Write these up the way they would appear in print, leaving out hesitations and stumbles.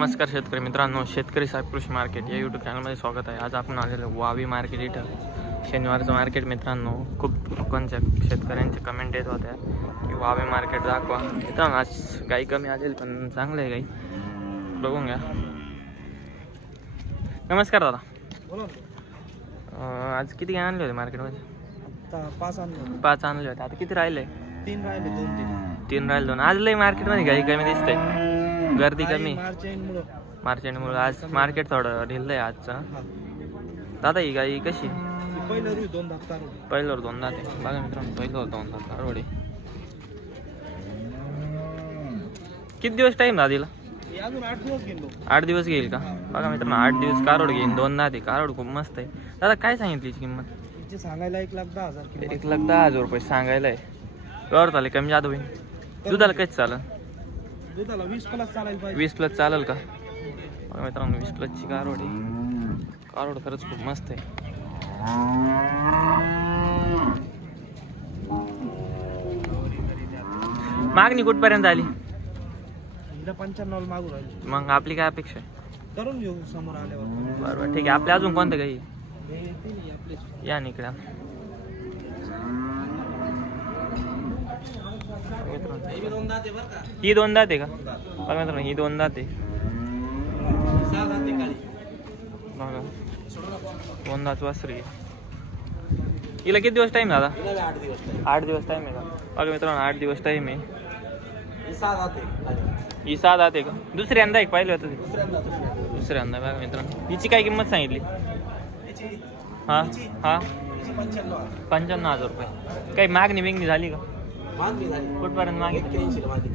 नमस्कार शेतकरी मित्रांनो, शेतकरी साहेब कृषी मार्केट या यूट्यूब चॅनलमध्ये स्वागत आहे. आज आपण आलेलो वावी मार्केट इथं. शनिवारचं मार्केट मित्रांनो, खूप लोकांच्या शेतकऱ्यांच्या कमेंट येत होत्या की वावी मार्केट दाखवा. मित्रांनो आज गाई कमी आलेली पण चांगलं आहे गाई, बघून घ्या. नमस्कार दादा, बोला. आज किती गाय आणले होते मार्केटमध्ये? आता 5 आणले. 5 आणले होते. आता किती राहिले? 3 राहिले, 2 राहिले 2. आज लई मार्केटमध्ये गाई कमी दिसते, गर्दी कमी. मार्च मुळे आज मार्केट थोडं ढिल्लं आहे आजचं. दादा ही गाई कशी? पहिलं रुई 2 दात काढू. पहिल्यावर 2 दात आहे बघा मित्रांनो, पहिल्यावर 2 दात काढवडे. किती दिवस टाईम दादीला? अजून 8 दिवस गेलो. 8 दिवस घेईल का? बघा मित्रांनो 8 दिवस कारोड घेईन. 2 दात आहे, कारोड खूप मस्त आहे. दादा काय सांगितली किंमत? तिचे सांगायला 1,10,000 किंमत. 1,10,000 रुपये सांगायला आहे. व्यवहार झाले कमी जादा होईल. दुधाला कधी चालेल? दुधाला 20 प्लस चालायला पाहिजे. 20 प्लस चालेल का? बघा मित्रांनो 20 प्लसची कारोड आहे. कारोड खरंच खूप मस्त आहे. मागणी कुठपर्यंत आली? हिला 95 मागू राहिली. मग आपली काय अपेक्षा आहे? करून घेऊ समोर आल्यावर. बरोबर ठीक आहे. आपल्या अजून कोणतं काही आपले या निकडे ही 2 दात आहे का? बघा मित्रांनो ही 2 दात आहे बघा. 2 दात वासरी आहे. हिला किती दिवस टाईम दादा? 8 दिवस टाईम आहे का? बघा मित्रांनो 8 दिवस टाईम आहे. ही 6 दात आहे का? दुसऱ्यांदा एक पाहिलं होतं ते? दुसऱ्यांदा. बघा मित्रांनो हिची काय किंमत सांगितली? हां हां 95,000 रुपये. काही मागणी बिगणी झाली का? कुठपर्यंत मागितली?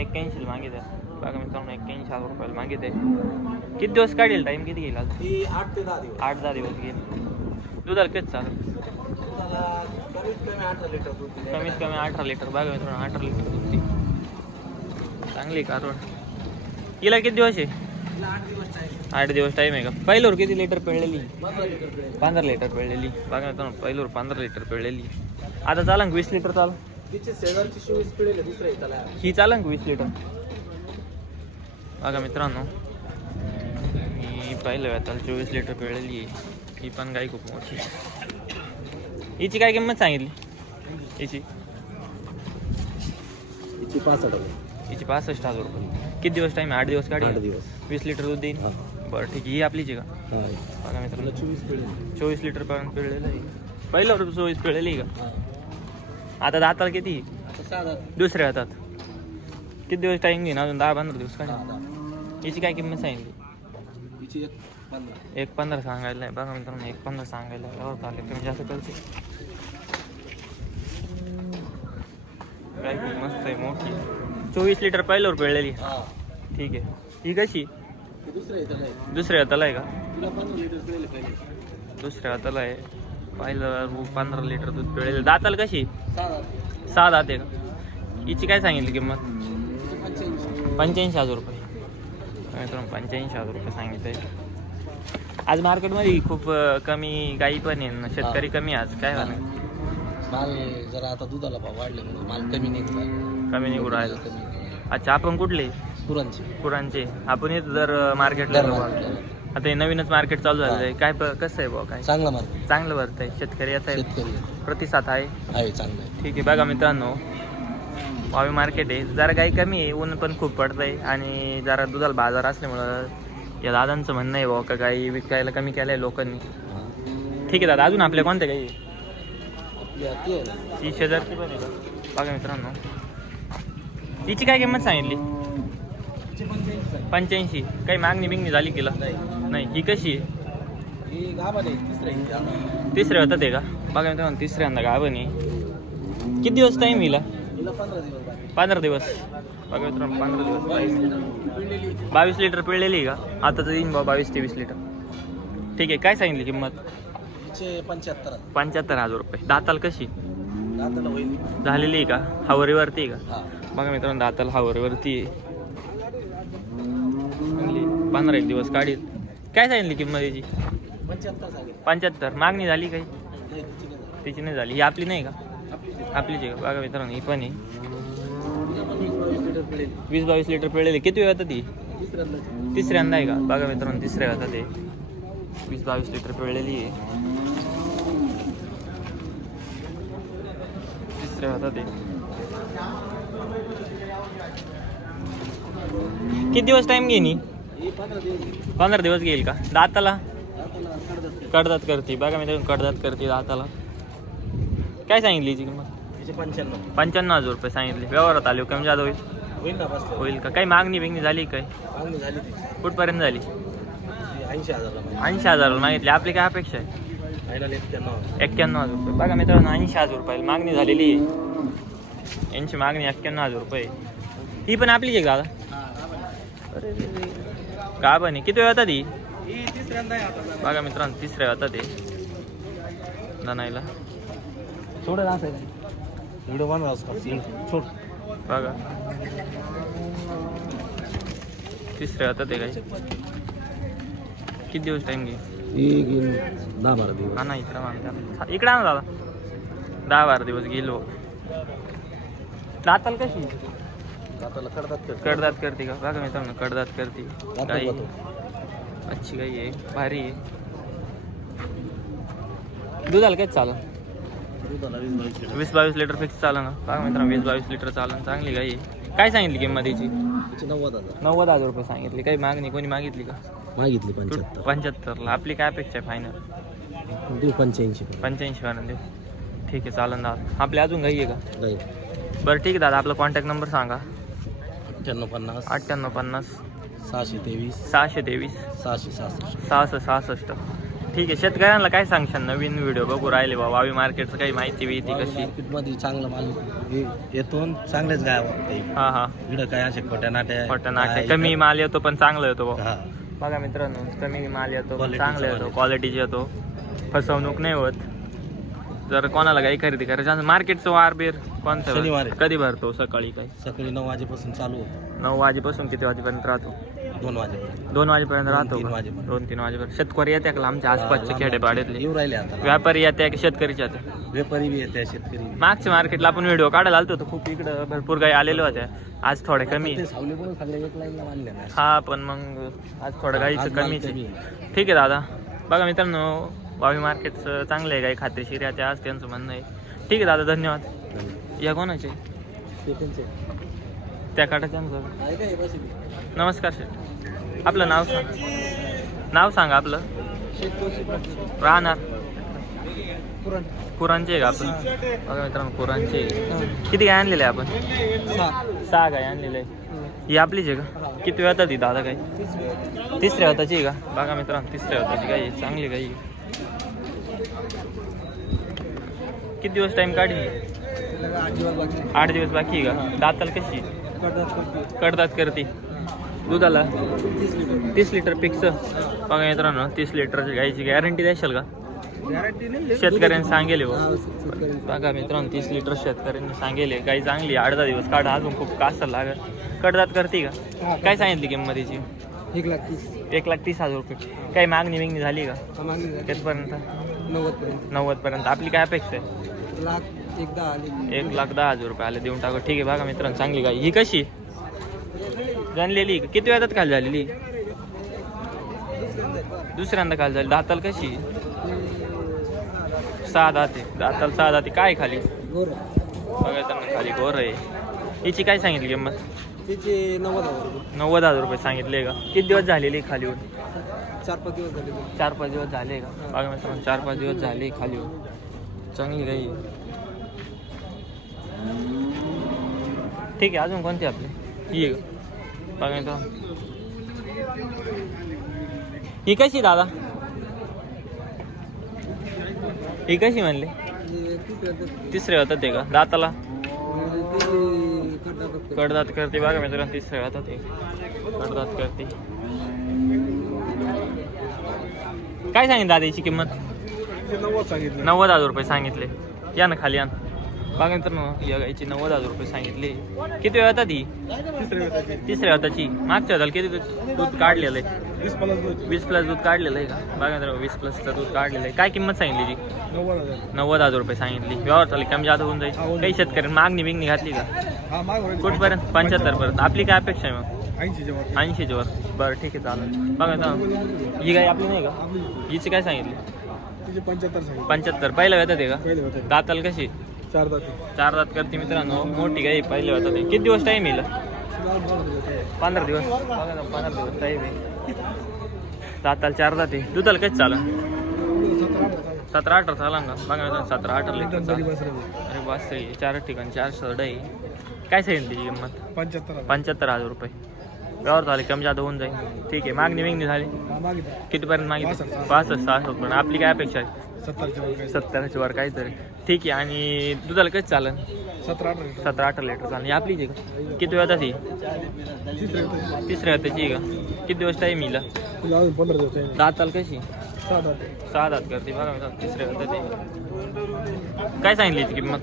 81 मागितलं. बघा मित्रांनो 81,000 रुपयाला मागित आहे. किती दिवस काढेल? टाईम किती घेईल? 8 ते 10 दिवस. 8-10 दिवस घेईल. दुधाला किती चालेल? कमीत कमी 18 लिटर. बघा मित्रांनो 18 लिटर दूध ती चांगली कारोड. हिला किती दिवस आहे? 8 दिवस टाईम आहे का? पहिल्यावर किती लिटर पिळलेली? 15 लिटर पिळलेली. बघा मित्रांनो पहिल्यावर 15 लिटर पिळलेली. आता चालन 20 लिटर चाल? ही चालन 20 लिटर. बघा मित्रांनो ही पहिलं वेताल 24 लिटर पिळलेली आहे. ही पण गाई खूप मोठी. हिची काय किंमत सांगितली? हिची 65,000 रुपये. किती दिवस टाईम? 8 दिवस काढेल. 20 लिटर दूध देईन. बरं ठीक आहे. ही आपलीच आहे का? बघा मित्रांनो 24 लिटर पर्यंत पिळलेलं आहे. पहिल्यावर 24 पिळलेली आहे का? आता दाताला किती? दुसऱ्या हातात. किती दिवस टाईम घेईन? अजून 10-15 दिवस काढेल. हिची काय किंमत सांगितली? 1,15 सांगायला आहे. बघा मित्रांनो 1,15 सांगायला आहे. कमी जास्त करते. काय खूप मस्त आहे, मोठी. 24 लिटर पहिल्यावर पिळलेली. ठीक आहे. ही कशी? दुसऱ्या हाताला आहे का? दुसऱ्या हाताला आहे. पहिलं 15 लिटर दूध पिळलेलं. दाताला कशी? 6 दात आहे का? हिची काय सांगितली किंमत? 85,000 रुपये. मित्रांनो 85,000 रुपये सांगितले. आज मार्केटमध्ये खूप कमी गाई पण आहे, शेतकरी कमी. आज काय झालं? माल जरा आता दुधाला भाव वाढले म्हणून माल कमी निघू राहिला. अच्छा आपण कुठले? पुरांचे. आपण येतो दर मार्केटला. आता हे नवीनच मार्केट चालू झालं आहे. काय कसं आहे भाऊ? काय चांगला मार्केट, चांगलं भरत आहे? शेतकरी येत आहे? प्रतिसाद आहे? चांगला आहे. ठीक आहे. बघा मित्रांनो वावी मार्केट आहे. जरा गाई कमी आहे, ऊन पण खूप पडत आहे आणि जरा दुधाला बाजार असल्यामुळं या दादांचं म्हणणं आहे भाऊ का गाई विकायला कमी केलं आहे लोकांनी. ठीक आहे दादा. अजून आपल्या कोणत्या गाई? ही शेजारची पण आहे का? बघा मित्रांनो हिची काय किंमत सांगितली? 85. काही मागणी बिगणी झाली केला? नाही. ही कशी आहे? तिसऱ्या होतात आहे का? बघा मित्रांनो तिसऱ्यांदा गाभण आहे. किती दिवस टाईम हिला? 15 दिवस. बघा मित्रांनो 15 दिवस. 22 लिटर पिळलेली आहे का? आता तर येईन 22 ते 20 लिटर. ठीक आहे. काय सांगितली किंमत? 75,000 रुपये. दाताल कशी? झालेली आहे का? हावरीवरती आहे का? बघा मित्रांनो दाताला हावरीवरती आहे. 15 दिवस काढील. काय सांगितली किंमत याची? 75. मागणी झाली काही? तिची नाही झाली. ही आपली नाही का? आपलीच आहे. बघा मित्रांनो ही पण आहे. 20-22 लिटर पिळलेली. किती वेळ होता ती? तिसऱ्यांदा आहे का बघा मित्रांनो, तिसऱ्या होता ते 20-22 लिटर पिळलेली आहे. तिसऱ्या होता ते. किती दिवस टाइम घेईन? 15 दिवस घेईल का? दाताला कडदात करते बघा मित्रांनो, कडदात करते दाताला. काय सांगितली याची किंमत? 95,000 रुपये सांगितले. व्यवहारात आले कमी जादा होईल का? काही मागणी बिगणी झाली काय? कुठपर्यंत झाली? 80,000 मागितली. आपली काय अपेक्षा आहे? 91,000 रुपये बघा मित्रांनो, 80,000 रुपये मागणी झालेली आहे. यांची मागणी 91,000 रुपये. ही पण आपलीच आहे दादा? का पण किती वेळ होता ती? बघा मित्रांनो, तिसऱ्या होता ते दनायला. बघा तिसऱ्या होता ते. काय किती दिवस टाइम घे? 10-12 दिवस. हा नाही इकडे ना दादा, 10-12 दिवस गेलो. दाताल कशी? कडदात करते का? बघा मित्रांनो, कडदात करते. गाई अच्छी गाई आहे, भारी आहे. दुधाला काहीच चालेल? 20-22 लिटर फिक्स चालेल ना? बघा मित्रांनो, 20-22 लिटर चालेल. चांगली गाई आहे. काय सांगितली किंमत याची? 90,000 रुपये सांगितली. काही मागणी कोणी मागितली का? मागितली 75ला. आपली काय अपेक्षा आहे फायनल? 85 पर्यंत देऊ. ठीक आहे चालेल दादा. आपली अजून गाई आहे का? बरं ठीक आहे दादा, आपला कॉन्टॅक्ट नंबर सांगा. 9850 623 623 666. 666. ठीक आहे. शेतकऱ्यांना काय सांगशाल? नवीन व्हिडिओ बघू राहिले बाबा, वावी मार्केटचं काही माहिती बिहिती कशी? मार्केटमध्ये चांगला माल येतो, चांगलेच गाय वाटतं. हां हां, इकडं काय असे खोट्या नाट्या कमी माल येतो पण चांगला येतो बा. हा. बघा मित्रांनो, कमी माल येतो पण Quality चांगला येतो, चा क्वालिटीची येतो, फसवणूक नाही होत. जर कोणाला काही खरेदी करायचं असं, मार्केटचं वार बीर कोणतं शनिवारी. कधी भरतो? सकाळी काय? सकाळी 9 वाजेपासून चालू होतं. 9 वाजेपासून किती वाजेपर्यंत राहतो? 2 वाजेपर्यंत. 2 वाजेपर्यंत राहतो 2-3 का? वाजेपर्यंत. 2-3 वाजेपर्यंत. शेतकरी येते का आमच्या आसपासचे खेडेपाड्यातले? येऊ राहिले आता. व्यापारी येते की शेतकरीचे येते? व्यापारी बी येते, शेतकरी बी. मागच्या मार्केटला आपण व्हिडिओ काढायला आलतो तर खूप इकडं भरपूर गाई आलेल्या होत्या. आज थोड्या कमी. ते सावली पण सगळे एक लाईनला बांधले ना. हा पण मग आज थोडं गाईचं आज माल कमीच आहे. कमी आहे. ठीक आहे दादा. बघा मित्रांनो, वावी मार्केटचं चांगलं आहे, गाई खात्रीशीर आहे आज त्यांचं म्हणणं आहे. ठीक आहे दादा, धन्यवाद. या कोणाचे? ते त्यांचे त्या काटाच्यांचं. आहे काय बस. नमस्कार शेठ, आपलं नाव सांग. नाव सांगा आपलं. राहणार कुरांचे आहे का आपण? बघा मित्रांनो, कुरांचे किती गाय आणलेले आहे आपण? 6 गाय आणलेले आहे. ही आपलीच आहे का? किती वेळात ती दादा गाय? तिसऱ्या हाताची आहे का? बघा मित्रांनो, तिसऱ्या हाताची गाय आहे, चांगली गाय आहे. किती दिवस टाइम काढली? 8 दिवस बाकी आहे का? दाताला कशी? कडदात करते. दुधाला 30 लिटर फिक्स. बघा मित्रांनो, 30 लिटरची गायची गॅरंटी द्याल का? शेतकऱ्यांनी सांगेल हो. बघा मित्रांनो, 30 लिटर शेतकऱ्यांनी सांगेल. गाई चांगली, 8-10 दिवस काढा, अजून खूप कासर लागत. कडदात करते का? काय सांगितली किंमत तिची? 1,30,000 रुपये. काही मागणी बिगणी झाली का? कितपर्यंत? 90 पर्यंत. आपली काय अपेक्षा आहे? 1,10,000 रुपये आले, देऊन टाकू. ठीक आहे. बघा मित्रांनो, चांगली गाय. ही कशी जाणलेली? किती वेळात खाली झालेली? दुसऱ्यांदा खाली झाली. दाताल कशी? 6 दाते. दाताल 6 दाते. काय खाली? बघा त्यांना खाली गोर आहे. हिची काय सांगितली किंमत? 90,000 रुपये सांगितले का? किती दिवस झालेले खाली होऊन? 4-5 दिवस झाले. 4-5 दिवस झाले का? बघा मित्रांनो, 4-5 दिवस झाले खाली होऊन. चांगली गाई आहे. ठीक आहे. अजून कोणती आपली? ही आहे का? बघा मित्रांनो, ही कशी दादा? ही कशी म्हणले? तिसरे होतात ते का? दाताला कडदात करते. बघा मित्रांनो, तिसरे होतात ते कडदात करते. काय सांगितलं दादा याची किंमत? 90,000 रुपये सांगितले. या ना खाली, या ना. बघा मित्रांनो, या गाईची 90,000 रुपये सांगितले. किती वेळ होता ती? तिसऱ्या हाताची. मागच्या हाताला किती दूध काढलेलं आहे? 20+ दूध काढलेलं आहे का? बघा मित्रांनो 20+चं दूध काढलेलं आहे. काय किंमत सांगितली जी? 90,000 रुपये सांगितली. व्यवहार चालेल कमी जादा होऊन जाईल. काही शेतकऱ्यांनी मागणी बिगणी घातली का? कुठपर्यंत? 75 पर्यंत. आपली काय अपेक्षा आहे मग? 80च्या वर. बरं ठीक आहे चालेल. बघा मित्रांनो ही गाय आपली नाही का? हिची काय सांगितली? 75. पहिल्या वेळात आहे का? दाताल कशी? 4 दात करते मित्रांनो. मोठी गाय पहिल्या वेळात आहे. किती दिवस टाईम येईल? 15 दिवस. बघा ना 15 दिवस टाईम आहे. दाताल 4 दात आहे. दुधाला कधी चालेल? 17-18 चालेल का? बघा मित्रांनो 17-18 लिटर चालेल. अरे बस 4 ठिकाणी 4 सरड आहे. काय सांगितली त्याची किंमत? 75,000 रुपये. व्यवहार झाले कमी जादा होऊन जाईल. ठीक आहे. मागणी बिगणी झाली कितीपर्यंत मागितली? 65-66 पण आपली काय अपेक्षा आहे? 70च्या वर काहीतरी. ठीक आहे. आणि दुधाला कधी चालेल? 17-18 लिटर चालेल. आपलीच आहे का? किती वेळात ती? तिसऱ्या त्याची आहे का? किती दिवस टाईम येईल? दाताल कशी? 6 दात करते. बघा मी तिसऱ्या वेळात ती. काय सांगितली ती किंमत?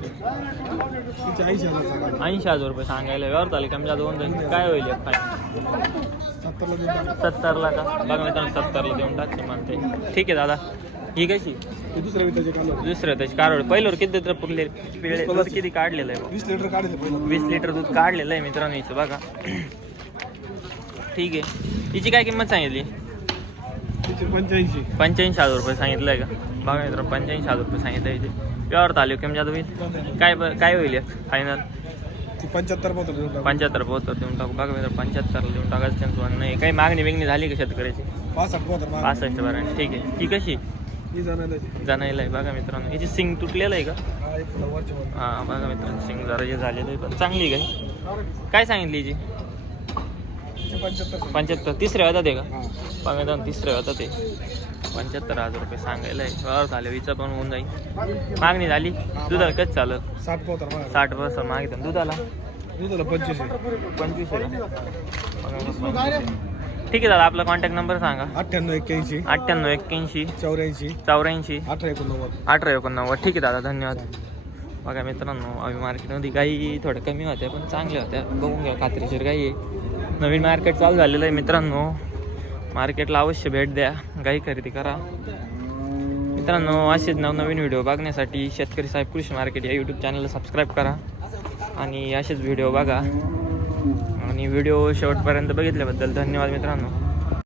80,000 रुपये सांगायला. व्यवहार चालेल कमी जादा होऊन जाईल. काय होईल? 70ला का? बघा मित्रांनो 70ला देऊन टाकते म्हणते. ठीक आहे दादा. ही कशी? दुसऱ्या त्याची कारवड. पहिल्यावर किती लिटर पुरले? दूध किती काढलेलं आहे? 20 लिटर दूध काढलेलं आहे मित्रांनो हिचं. बघा ठीक आहे. हिची काय किंमत सांगितली? 85,000 रुपये सांगितलं आहे का? बघा मित्रांनो 85,000 रुपये सांगितलं याचे. व्यवहार आले कमी जादा होईल. काय होईल फायनल? 75 पोहोचवर देऊन टाकू. बघा मित्र 75ला देऊन टाकायचं त्यांचं म्हणणं आहे. काही मागणी बिगणी झाली का शेतकऱ्याची? 65 बरं. ठीक आहे. ही कशी? जाणायला आहे. बघा मित्रांनो हिची सिंग तुटलेलं आहे का? हां बघा मित्रांनो सिंग जरा हे झालेलं आहे पण चांगली काय सांगितली हिची? 75. तिसऱ्या वेळात आहे का? बघा मित्रांनो तिसऱ्या वेळात आहे. 75,000 रुपये सांगायला आहे. व्यवहार झाले विचार पण होऊन जाईल. मागणी झाली. दुधाला कधी चालत? 60% मागितलं. दुधाला 25 आहे. ठीक आहे दादा. आपला कॉन्टॅक्ट नंबर सांगा. 9881 81 84 84 1889. ठीक आहे दादा. धन्यवाद. बघा मित्रांनो आम्ही मार्केटमध्ये गाई थोड्या कमी होत्या पण चांगल्या होत्या. बघून घ्या खात्रीशीर गाई आहे. नवीन मार्केट चालू झालेलं आहे मित्रांनो. मार्केटला अवश्य भेट द्या. गाई खरेदी करा मित्रांनो. असेच नवनवीन व्हिडिओ बघण्यासाठी शेतकरी साहेब कृषी मार्केट या यूट्यूब चॅनलला सबस्क्राईब करा आणि असेच व्हिडिओ बघा. आणि व्हिडिओ शेवटपर्यंत बघितल्याबद्दल धन्यवाद मित्रांनो.